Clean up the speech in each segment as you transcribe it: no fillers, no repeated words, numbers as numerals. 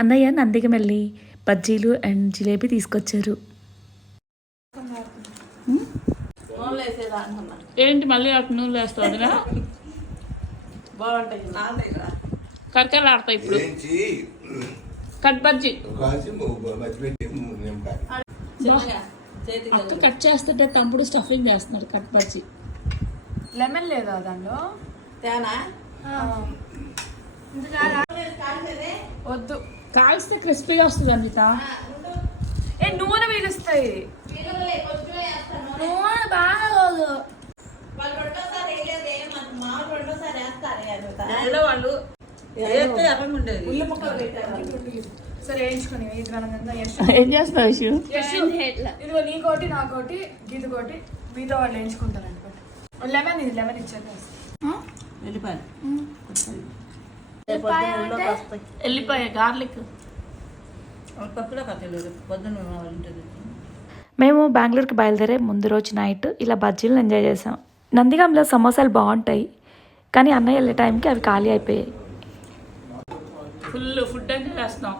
అన్నయ్య నందిగమెల్లి బజ్జీలు అండ్ జిలేబీ తీసుకొచ్చారు. ఏంటి మళ్ళీ అటు నూనెలు వేస్తుంది బాగుంటాయి కరకరలు ఆడతాయి ఇప్పుడు. కట్ బజ్జీ కట్ చేస్తుంటే తమ్ముడు స్టఫింగ్ చేస్తున్నాడు. కట్ బజ్జీ లెమన్ లేదా దాంట్లో తేనా వద్దు, కాల్స్తే క్రిస్పీగా వస్తుంది అన్విత. నూనె పీలుస్తాయి, నూనె బాగా రోజు వాళ్ళు సరే వేయించుకుని ఏం చేస్తావు ఇదిగో నీకోటి నాకోటి గీతకోటి మీతో వాళ్ళు వేయించుకుంటారు అనుకోండి. లెమన్ ఇది లెమన్ ఇచ్చారు. వెళ్ళిపోయా గార్లిక్ మేము బెంగళూరుకి బయలుదేరే ముందు రోజు నైట్ ఇలా బజ్జీలను ఎంజాయ్ చేసాం. నందిగాంలో సమోసాలు బాగుంటాయి, కానీ అన్నయ్య వెళ్ళే టైంకి అవి ఖాళీ అయిపోయాయి. ఫుల్ ఫుడ్ ఎంజాయ్ చేస్తాం.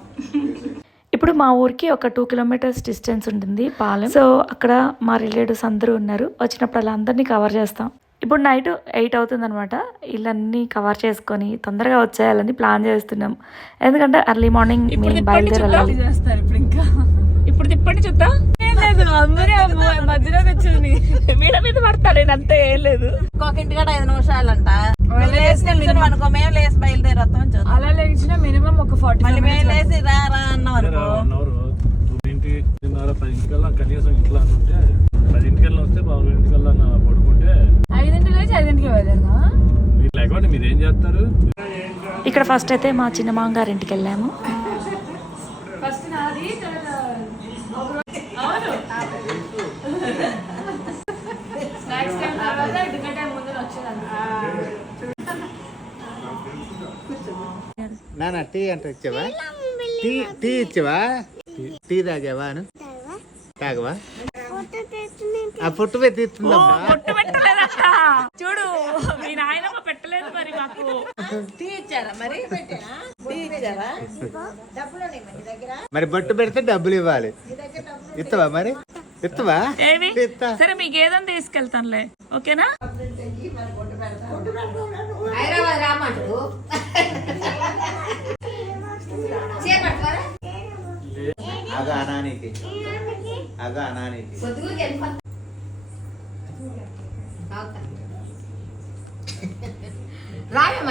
ఇప్పుడు మా ఊరికి ఒక 2 కిలోమీటర్స్ డిస్టెన్స్ ఉంటుంది పాలెం. సో అక్కడ మా రిలేటివ్స్ అందరూ ఉన్నారు. వచ్చినప్పుడు అలా అందరినీ కవర్ చేస్తాం. ఇప్పుడు నైట్ 8 అవుతుందనమాట. ఇళ్ళన్నీ కవర్ చేసుకొని తొందరగా వచ్చేయాలని ప్లాన్ చేస్తున్నాం. ఎందుకంటే ఎర్లీ మార్నింగ్ మేము బయలుదేరాలి. ఇప్పుడు తిప్పండి చూద్దాం. మధ్యలో కూర్చొని మీద మీద పడతాడు. అంతే ఏం లేదు. ఇంకొక ఇంటికాడ 5 నిమిషాలంట అనుకో. మేము లేసి బయలుదేరతాం. అలా లేచిన మినిమం ఒక 40 మళ్ళీ మేము లేసి రా అన్నాం అనుకో. 10:10 కనీసం ఇంట్లో అనుకుంటే 10 వస్తే 10:00 పడుకుంటే 5 లేచి 5 వెళ్ళాను. మీరు లేకపోతే మీరు ఏం చేస్తారు? ఇక్కడ ఫస్ట్ అయితే మా చిన్నమామ గారింటికి వెళ్ళాము. ఫస్ట్ నాది స్నాక్స్ టైం తర్వాత డిన్నర్ టైం ముందు వచ్చేదాన్ని. నాన్న టీ అంటే ఇచ్చావా? టీ ఇచ్చావా? టీ తాగావా? తాగవా? ఆ పొట్టు తీస్తుందమ్మా. పొట్టు పెట్టలేదక్క. చూడు మీ నాయనమ్మ పెట్టలేదు మరి మాకు. టీ ఇచ్చారా మరి? టీ ఇచ్చారా? మరి బొట్టు పెడితే డబ్బులు ఇవ్వాలి. ఇస్తావా మరి? ఇస్తావా? ఏమి సరే మీకు ఏదని తీసుకెళ్తానులే. ఓకేనా? రాయమ్మ